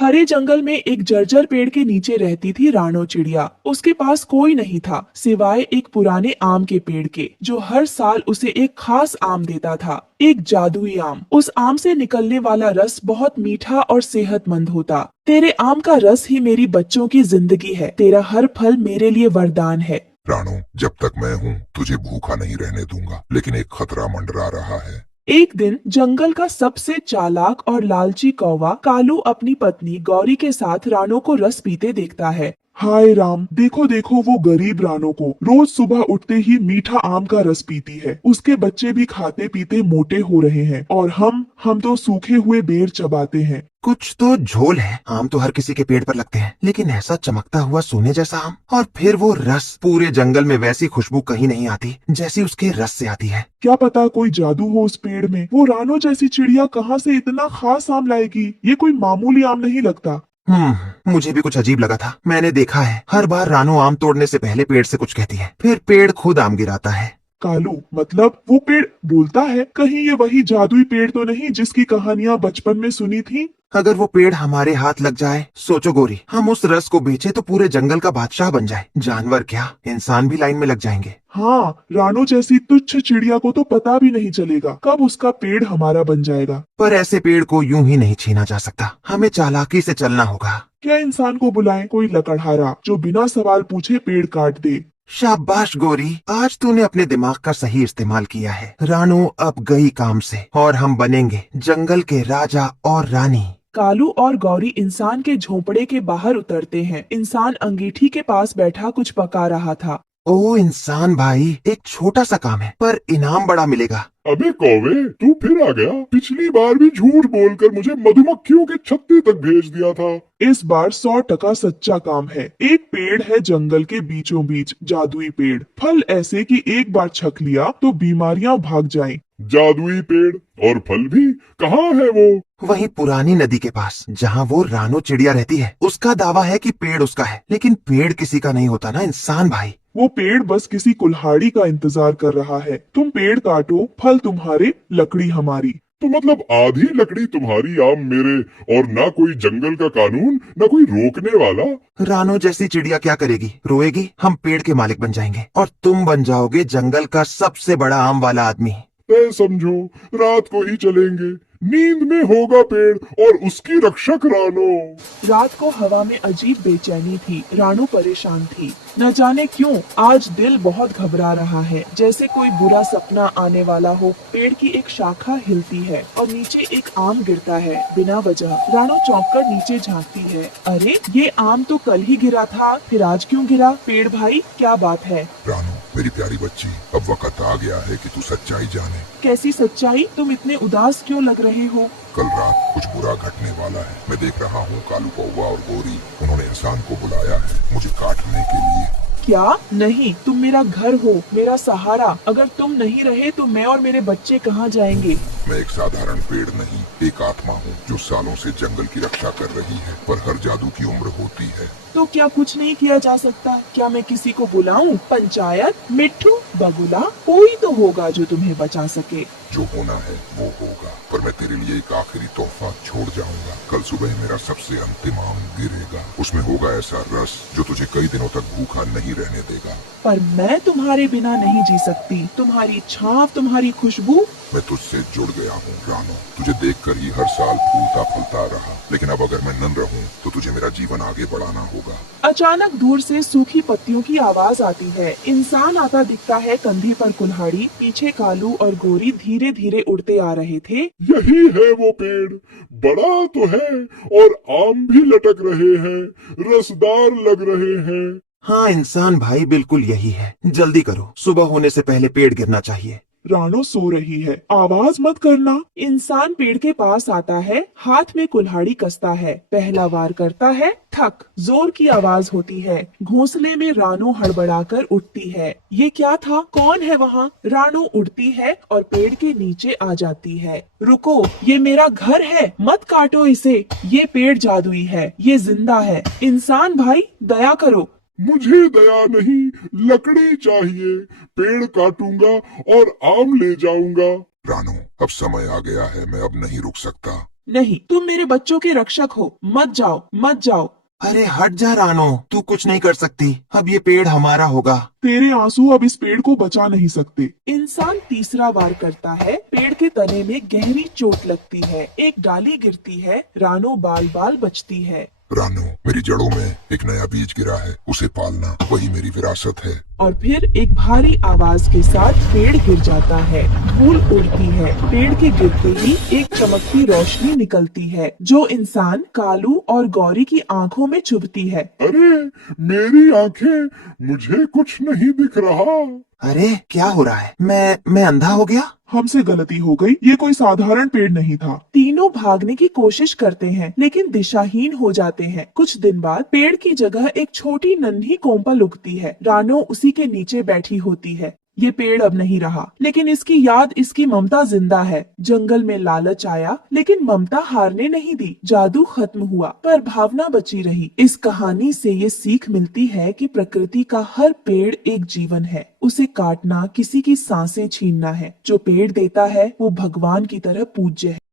हरे जंगल में एक जर्जर पेड़ के नीचे रहती थी रानो चिड़िया। उसके पास कोई नहीं था सिवाय एक पुराने आम के पेड़ के, जो हर साल उसे एक खास आम देता था, एक जादुई आम। उस आम से निकलने वाला रस बहुत मीठा और सेहतमंद होता। तेरे आम का रस ही मेरी बच्चों की जिंदगी है, तेरा हर फल मेरे लिए वरदान है। रानो, जब तक मैं हूँ तुझे भूखा नहीं रहने दूंगा, लेकिन एक खतरा मंडरा रहा है। एक दिन जंगल का सबसे चालाक और लालची कौवा कालू अपनी पत्नी गौरी के साथ रानो को रस पीते देखता है। हाय राम, देखो देखो वो गरीब रानो को, रोज सुबह उठते ही मीठा आम का रस पीती है। उसके बच्चे भी खाते पीते मोटे हो रहे हैं और हम तो सूखे हुए बेर चबाते हैं। कुछ तो झोल है। आम तो हर किसी के पेड़ पर लगते हैं, लेकिन ऐसा चमकता हुआ सोने जैसा आम, और फिर वो रस। पूरे जंगल में वैसी खुशबू कहीं नहीं आती जैसी उसके रस से आती है। क्या पता कोई जादू हो उस पेड़ में। वो रानो जैसी चिड़िया कहाँ से इतना खास आम लाएगी? ये कोई मामूली आम नहीं लगता। मुझे भी कुछ अजीब लगा था। मैंने देखा है हर बार रानो आम तोड़ने से पहले पेड़ से कुछ कहती है, फिर पेड़ खुद आम गिराता है। कालू, मतलब वो पेड़ बोलता है? कहीं ये वही जादुई पेड़ तो नहीं जिसकी कहानियां बचपन में सुनी थी? अगर वो पेड़ हमारे हाथ लग जाए, सोचो गोरी, हम उस रस को बेचे तो पूरे जंगल का बादशाह बन जाए। जानवर क्या, इंसान भी लाइन में लग जाएंगे। हाँ, रानो जैसी तुच्छ चिड़िया को तो पता भी नहीं चलेगा कब उसका पेड़ हमारा बन जाएगा। पर ऐसे पेड़ को यूं ही नहीं छीना जा सकता, हमें चालाकी से चलना होगा। क्या इंसान को बुलाएं, कोई लकड़हारा जो बिना सवाल पूछे पेड़ काट दे? शाबाश गोरी, आज तूने अपने दिमाग का सही इस्तेमाल किया है। रानो अब गई काम से, और हम बनेंगे जंगल के राजा और रानी। कालू और गौरी इंसान के झोंपड़े के बाहर उतरते हैं। इंसान अंगीठी के पास बैठा कुछ पका रहा था। ओ इंसान भाई, एक छोटा सा काम है पर इनाम बड़ा मिलेगा। अबे कौवे, तू फिर आ गया। पिछली बार भी झूठ बोलकर मुझे मधुमक्खियों के छत्ते तक भेज दिया था। इस बार 100% सच्चा काम है। एक पेड़ है जंगल के बीचों बीच, जादुई पेड़। फल ऐसे कि एक बार छक लिया तो बीमारियां भाग जाएं। जादुई पेड़ और फल भी? कहाँ है वो? वही पुरानी नदी के पास, जहाँ वो रानो चिड़िया रहती है। उसका दावा है कि पेड़ उसका है, लेकिन पेड़ किसी का नहीं होता ना इंसान भाई। वो पेड़ बस किसी कुल्हाड़ी का इंतजार कर रहा है। तुम पेड़ काटो, फल तुम्हारे, लकड़ी हमारी। तो मतलब आधी लकड़ी तुम्हारी, आम मेरे, और ना कोई जंगल का कानून, ना कोई रोकने वाला। रानो जैसी चिड़िया क्या करेगी? रोएगी। हम पेड़ के मालिक बन जाएंगे और तुम बन जाओगे जंगल का सबसे बड़ा आम वाला आदमी। तय समझो, रात को ही चलेंगे। नींद में होगा पेड़ और उसकी रक्षक रानो। रात को हवा में अजीब बेचैनी थी। रानो परेशान थी। न जाने क्यों आज दिल बहुत घबरा रहा है, जैसे कोई बुरा सपना आने वाला हो। पेड़ की एक शाखा हिलती है और नीचे एक आम गिरता है बिना वजह। रानो चौंक कर नीचे झांकती है। अरे, ये आम तो कल ही गिरा था, फिर आज क्यों गिरा? पेड़ भाई, क्या बात है? रानो मेरी प्यारी बच्ची, अब वक्त आ गया है कि तू सच्चाई जाने। कैसी सच्चाई? तुम इतने उदास क्यों लग रहे हो? कल रात कुछ बुरा घटने वाला है। मैं देख रहा हूँ कालू कौवा और गोरी, उन्होंने इंसान को बुलाया है मुझे काटने के लिए। क्या? नहीं, तुम मेरा घर हो, मेरा सहारा। अगर तुम नहीं रहे तो मैं और मेरे बच्चे कहाँ जाएंगे? मैं एक साधारण पेड़ नहीं, एक आत्मा हूँ जो सालों से जंगल की रक्षा कर रही है, पर हर जादू की उम्र होती है। तो क्या कुछ नहीं किया जा सकता? क्या मैं किसी को बुलाऊं? पंचायत, मिट्ठू, बगुला, कोई तो होगा जो तुम्हें बचा सके। जो होना है वो होगा, पर मैं तेरे लिए एक आखिरी तोहफा छोड़ जाऊंगा। कल सुबह मेरा सबसे अंतिम आम गिरेगा। उसमें होगा ऐसा रस जो तुझे कई दिनों तक भूखा नहीं रहने देगा। पर मैं तुम्हारे बिना नहीं जी सकती। तुम्हारी छाप, तुम्हारी खुशबू। मैं तुझसे जुड़ गया हूँ रानो। तुझे देखकर ही हर साल फूलता फलता रहा, लेकिन अब अगर मैं नन रहूं तो तुझे मेरा जीवन आगे बढ़ाना होगा। अचानक दूर से सूखी पत्तियों की आवाज आती है। इंसान आता दिखता है, कंधे पर कुल्हाड़ी। पीछे कालू और गोरी धीरे धीरे उड़ते आ रहे थे। यही है वो पेड़, बड़ा तो है और आम भी लटक रहे हैं, रसदार लग रहे हैं। हाँ इंसान भाई, बिल्कुल यही है। जल्दी करो, सुबह होने से पहले पेड़ गिरना चाहिए। रानो सो रही है, आवाज मत करना। इंसान पेड़ के पास आता है, हाथ में कुल्हाड़ी कसता है, पहला वार करता है, थक, जोर की आवाज होती है। घोंसले में रानो हड़बड़ाकर उठती है। ये क्या था? कौन है वहाँ? रानो उठती है और पेड़ के नीचे आ जाती है। रुको, ये मेरा घर है, मत काटो इसे। ये पेड़ जादुई है, ये जिंदा है। इंसान भाई, दया करो। मुझे दया नहीं, लकड़ी चाहिए। पेड़ काटूंगा और आम ले जाऊंगा। रानो, अब समय आ गया है, मैं अब नहीं रुक सकता। नहीं, तुम मेरे बच्चों के रक्षक हो, मत जाओ, मत जाओ। अरे हट जा रानो, तू कुछ नहीं कर सकती, अब ये पेड़ हमारा होगा। तेरे आंसू अब इस पेड़ को बचा नहीं सकते। इंसान तीसरा वार करता है, पेड़ के तने में गहरी चोट लगती है, एक डाली गिरती है, रानो बाल बाल बचती है। रानो, मेरी जड़ों में एक नया बीज गिरा है, उसे पालना वही मेरी विरासत है। और फिर एक भारी आवाज के साथ पेड़ गिर जाता है, धूल उड़ती है, पेड़ के गिरते ही एक चमकती रोशनी निकलती है जो इंसान कालू और गौरी की आंखों में चुभती है। अरे मेरी आंखें, मुझे कुछ नहीं दिख रहा। अरे क्या हो रहा है, मैं अंधा हो गया? हमसे गलती हो गई, ये कोई साधारण पेड़ नहीं था। तीनों भागने की कोशिश करते हैं लेकिन दिशाहीन हो जाते हैं। कुछ दिन बाद पेड़ की जगह एक छोटी नन्ही कोम्पल उगती है। रानो उसी के नीचे बैठी होती है। ये पेड़ अब नहीं रहा, लेकिन इसकी याद, इसकी ममता जिंदा है। जंगल में लालच आया लेकिन ममता हारने नहीं दी। जादू खत्म हुआ पर भावना बची रही। इस कहानी से ये सीख मिलती है कि प्रकृति का हर पेड़ एक जीवन है। उसे काटना किसी की सांसें छीनना है। जो पेड़ देता है वो भगवान की तरह पूज्य है।